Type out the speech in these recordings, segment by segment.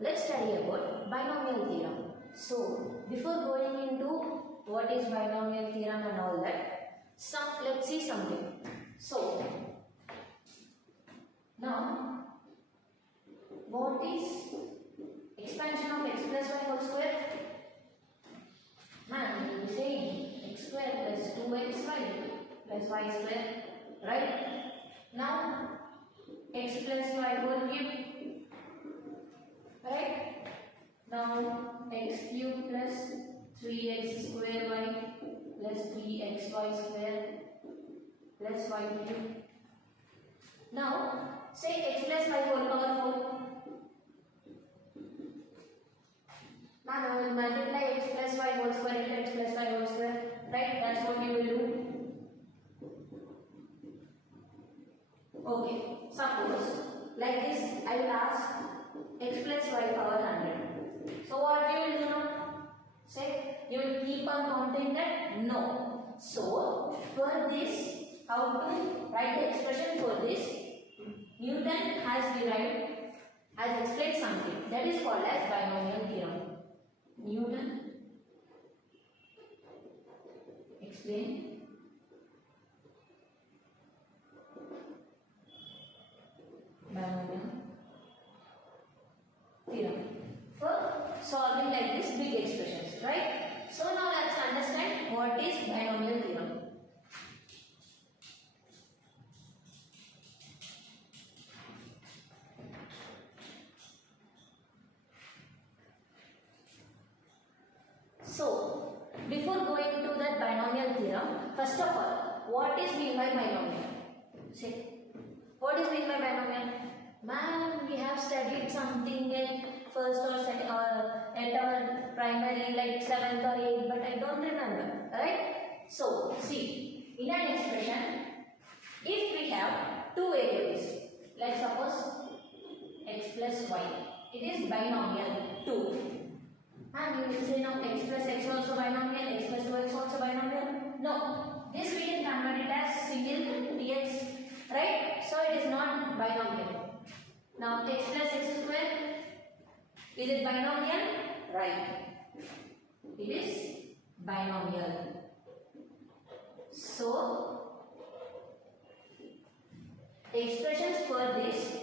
let's study about binomial theorem. So, before going into what is binomial theorem and all that, let's see something. So, now, what is expansion of x plus y whole square? Man, you will be saying x square plus 2xy plus y square, right? Now, x plus y whole cube, right? Now, x cube plus 3x square y plus 3xy square plus y cube. Now, say x plus y whole power 4. Now, I will multiply x plus y whole square into x plus y whole square, right? That's what you will do. Okay, suppose like this, I will ask x plus y power 100. So what you will do now? Say, you will keep on counting that? No. So, for this, how to write the expression for this? Newton has explained something that is called as binomial theorem. Newton explained binomial theorem for solving like this big expressions, right? So now let's understand what is binomial theorem. So, before going to that binomial theorem, first of all, what is mean by binomial? Say, what is mean by binomial? Man, we have studied something at first or second or at our primary like 7th or 8th, but I don't remember, right? So, see, in an expression, if we have two variables, like suppose x plus y, it is binomial 2. And you will say now x plus x also binomial, x plus 2x also binomial. No, this we can convert it as single dx, right? So it is not binomial. Now x plus x square, is it binomial? Right. It is binomial. So expressions for this,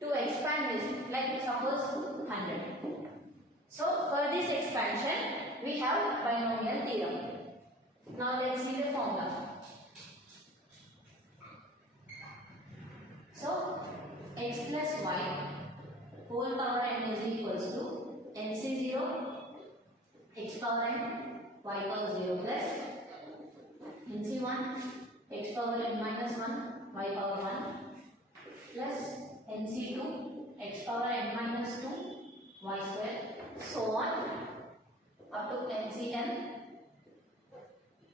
to expand this, like suppose 100. So for this expansion, we have binomial theorem. Now let's see the formula. So x plus y whole power n is equals to nc0 x power n y power 0 plus nc1 x power n minus 1 y power 1 plus nc2 x power n minus 2 y square, so on up to ncn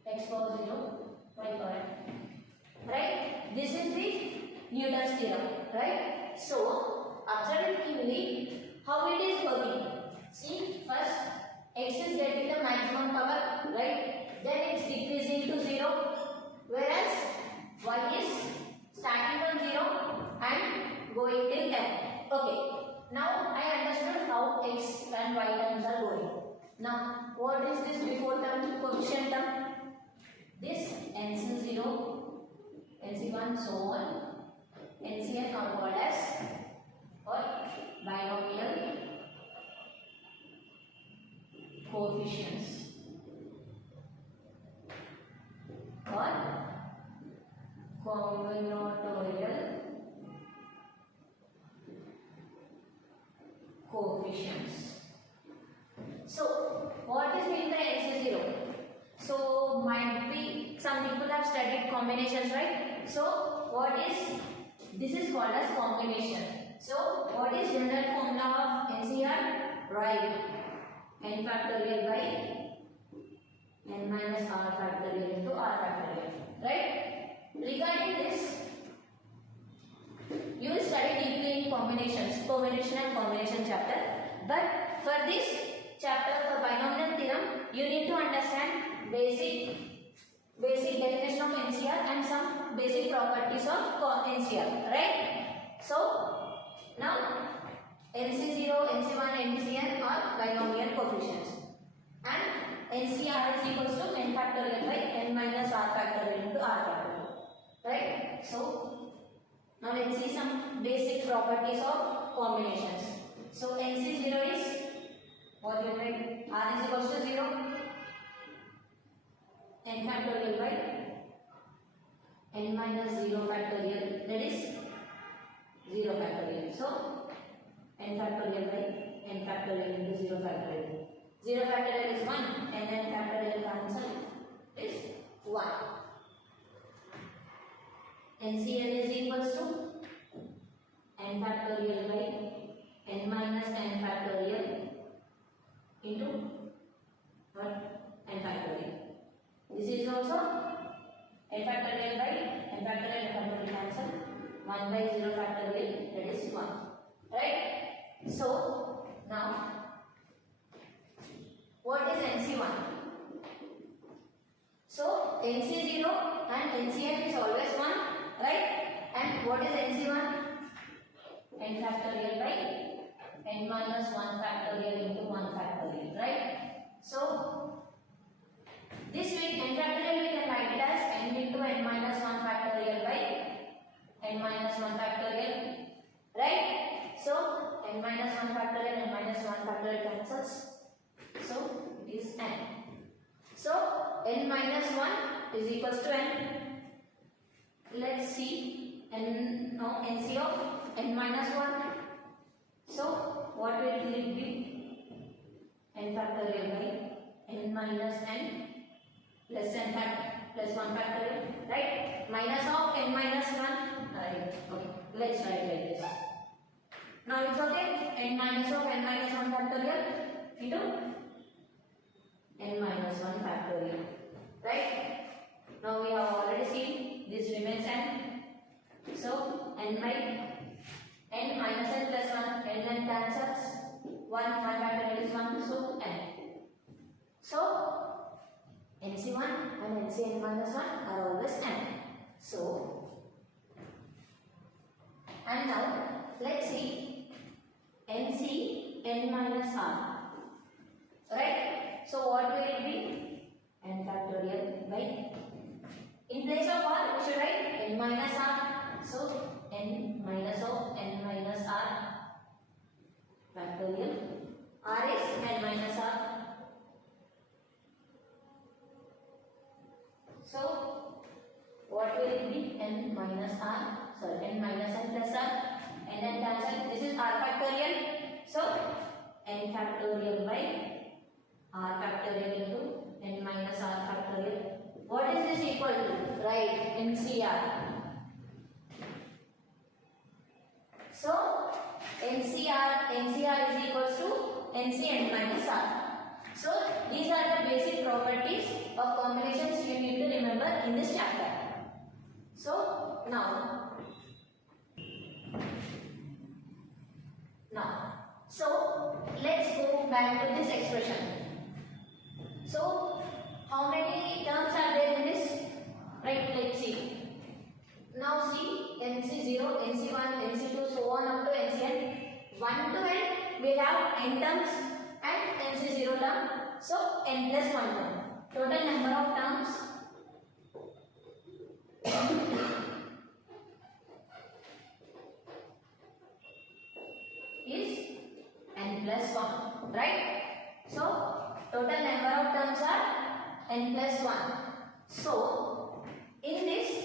x power 0 y power n. Right? This is the Newton's theorem. Right? So, observe keenly how it is working. See, first x is getting the maximum power, right? Then it's decreasing to 0, whereas y is starting from 0 and going till 10. Okay. Now I understood how x and y terms are going. Now what is this before term, coefficient term? This nc0, nc1, so on, ncn are called as or binomial coefficients or combinatorial coefficients. So, what is meant by nc0? So, might be some people have studied combinations, right? So, what is this is called as combination. So, what is general formula of NCR? Right. N factorial by n minus r factorial into r factorial. Right? Regarding this, you will study deeply in combinations, combination and combination chapter. But for this chapter, for binomial theorem, you need to understand basic definition of NCR and some basic properties of NCR, right? So now NC0, NC1, NCn are binomial coefficients. And NCR is equals to n factorial by n minus r factorial into r factorial. Right? So, now let's see some basic properties of combinations. So, NC0 is, what you write? R is equals to 0. N factorial by n minus 0 factorial, that is 0 factorial. So, n factorial by n factorial into 0 factorial. 0 factorial is 1 and n factorial cancel is 1. NCn is equals to n factorial by n minus n factorial into what? N factorial. This is also n factorial by n factorial cancel 1 by 0 factorial, that is 1. Right? So, now what is NC1? So, NC0 and NCn is always 1, right? And what is NC1? N factorial by n minus 1 factorial into 1 factorial, right? So, this way n factorial we can write it as n into n minus 1 factorial by n minus 1 factorial, right? So, n minus 1 factorial, n minus 1 factorial cancels. So, it is n. So, n minus 1 is equals to n. Let's see NC of n minus 1. So, what will it be? N factorial by n minus n plus n plus 1 factorial, right? Minus of n minus 1. Right. Okay. Let's write like this. Now it's okay. N minus of n minus 1 factorial into n minus 1 factorial, right? Now we have already seen this remains n. So n by n minus n plus 1, n cancels 1 factorial is 1, so n. So NC1 and NCn minus 1 are always n. So, and now let's see NC n minus r, right? So what will it be? N factorial by, in place of r we should write n minus r. So n minus of n minus r factorial. R is n minus r. So what will it be? N minus r, sorry, n minus n plus r, and then cancel. This is r factorial. So n factorial by r factorial into n minus r factorial. What is this equal to? Right, NCR. So NCR is equals to NCn minus r. So these are the basic properties of combinations you need to remember in this chapter. So now, so let's go back to this expression. So how many terms are there in this? Right, let's see. Now see NC0, NC1, NC2, so on up to NCn. 1 to n we have n terms and NC0 term. So n plus 1 term. Total number of terms is n plus 1, right? So total number of terms are n plus 1. So in this,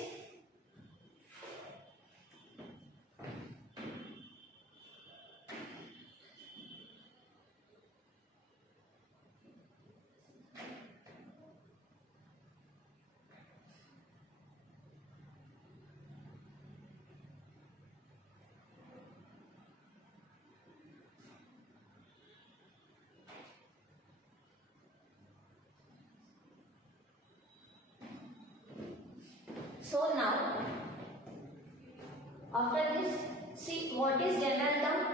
so now after this, see what is general term?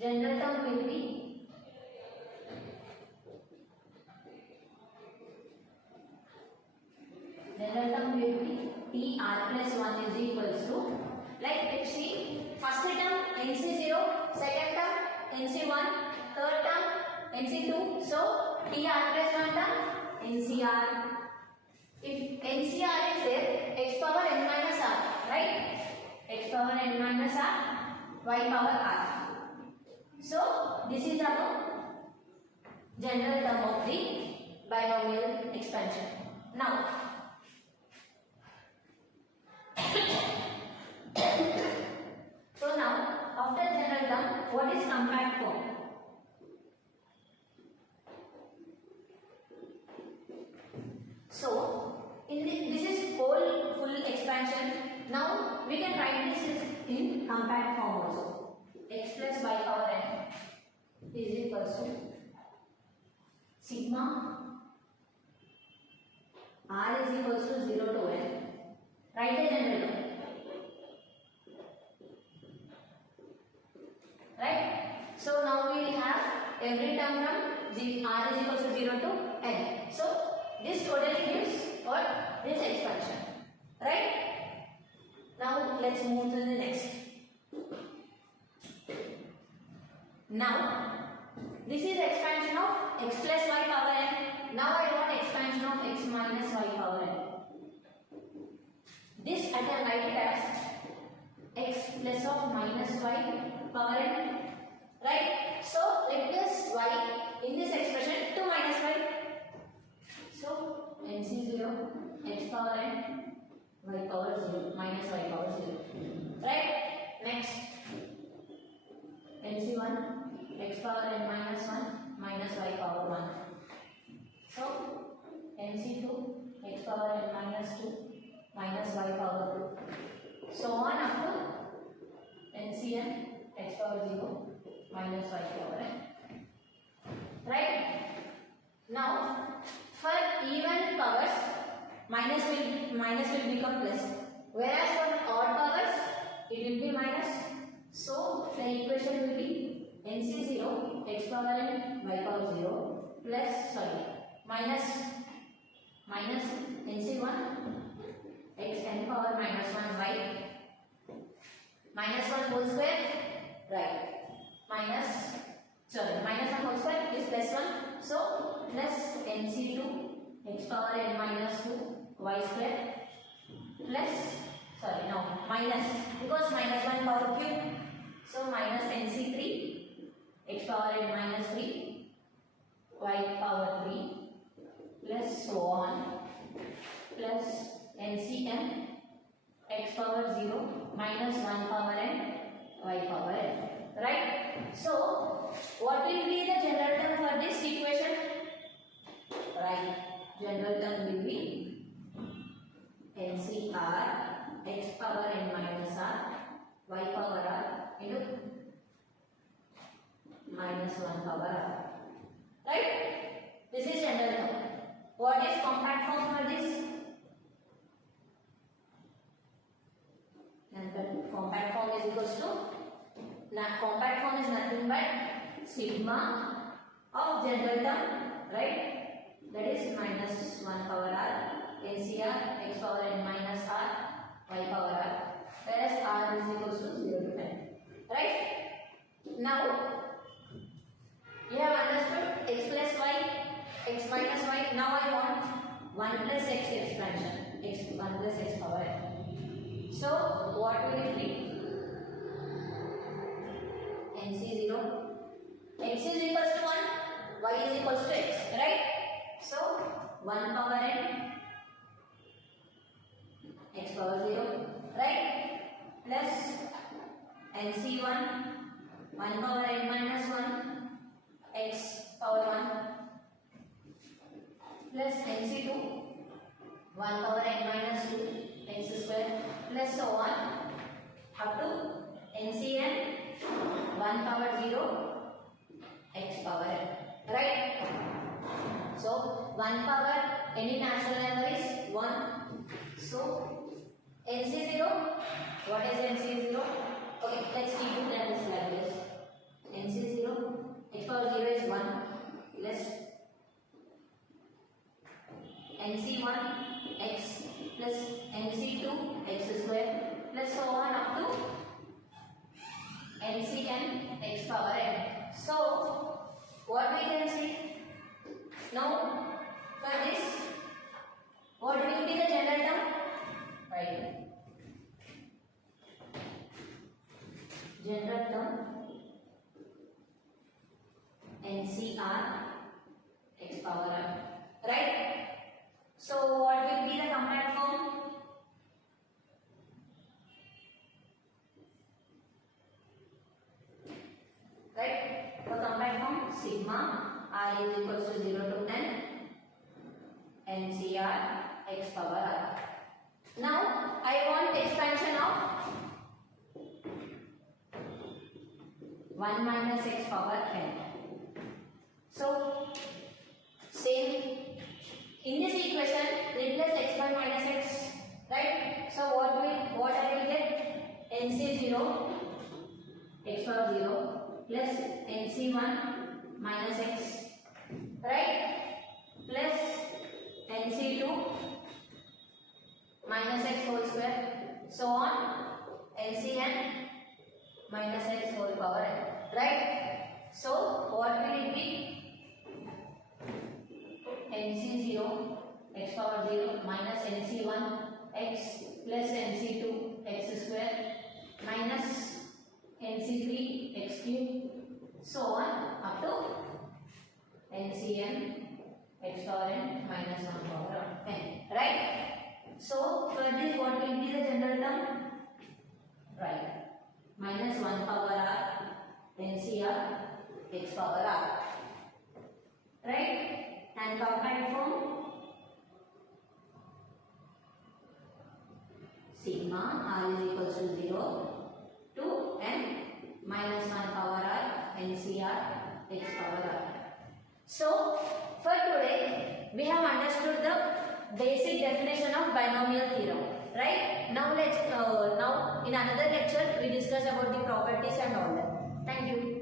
General term will be TR plus 1 is equals to, like if see first term NC0 second term NC1, third term NC2. So TR plus 1 term NCR. If NCR is there, x power n minus r, right? X power n minus r, y power r. So this is our general term of the binomial expansion. Now, so now after general term, what is compact form? So this is whole full expansion. Now we can write this in compact form also. X plus y power n is equals to sigma r is equals to 0 to n. Write the general term. Right? So now we have every term from r is equals to 0 to n. So this totally gives what? This expansion. Right? Now let's move to the next. Now this is expansion of x plus y power n. Now I want expansion of x minus y power n. This I can write it as x plus of minus y power n. Right? So let us y in this expression 2 minus y. So NC0 x power n y power 0 minus y power 0. Right? Next NC1 x power n minus 1 minus y power 1. So NC2 x power n minus 2 minus y power 2. So on up to NCn x power 0 minus y power n. Right? Now for even powers minus will become plus, whereas for odd powers it will be minus. So the equation will be NC0 x power n y power 0 plus minus NC1 x n power minus 1 y minus 1 whole square, right? Minus 1 whole square is plus 1. So plus NC2 x power n minus 2 y square plus minus, because minus 1 power cube. So minus NC3 x power n minus 3 y power 3 plus so on plus NCm x power 0 minus 1 power n y power n. Right? So what will be the general term for this equation? Right? General term will be NCR x power n minus r y power r into minus 1 power r. Right? This is general term. What is compact form for this? And the compact form is equals to, compact form is nothing but sigma of general term, right? That is minus 1 power r NCR x power n minus r y power r, whereas r is equals to 0 to 10. Right? Now you have understood x plus y, x minus y. Now I want 1 plus x expansion, 1 plus x power n. So what will it be? NC0 x is equals to 1, y is equals to x, right? So 1 power n x power 0, right? Plus NC1 1 power n minus 1 x power 1 plus NC2 1 power n minus 2 x square plus so on up to NCn 1 power 0 x power n. Right? So 1 power, any natural number is 1. So NC0, what is NC0? Okay, let's keep it as values. NC0 x power 0 is 1 plus NC1 x plus NC2 x square plus so on up to NCn general term NCR x power r, right? So what will be the compact form? Right? For compact form, sigma r is equals to 0 to n NCR x power r. Now I want expansion of 1 minus x power n. So same in this equation, replace x by minus x, right? So what I will get? NC0 x power 0 plus NC1 minus x, right? Plus NC2 minus x whole square, so on NCn minus x whole power n, right? So what will it be? NC0 x power 0 minus NC1 x plus NC2 x square minus NC3 x cube, so on up to NCn x power n minus 1 power n, right? So for this, what will be the general term? Right, minus 1 power r NCR x power r, right? And compact form, sigma r is equals to 0 to n minus 1 power r NCR x power r. So for today we have understood the basic definition of binomial theorem, right? Now in another lecture we discuss about the properties and all that. Thank you.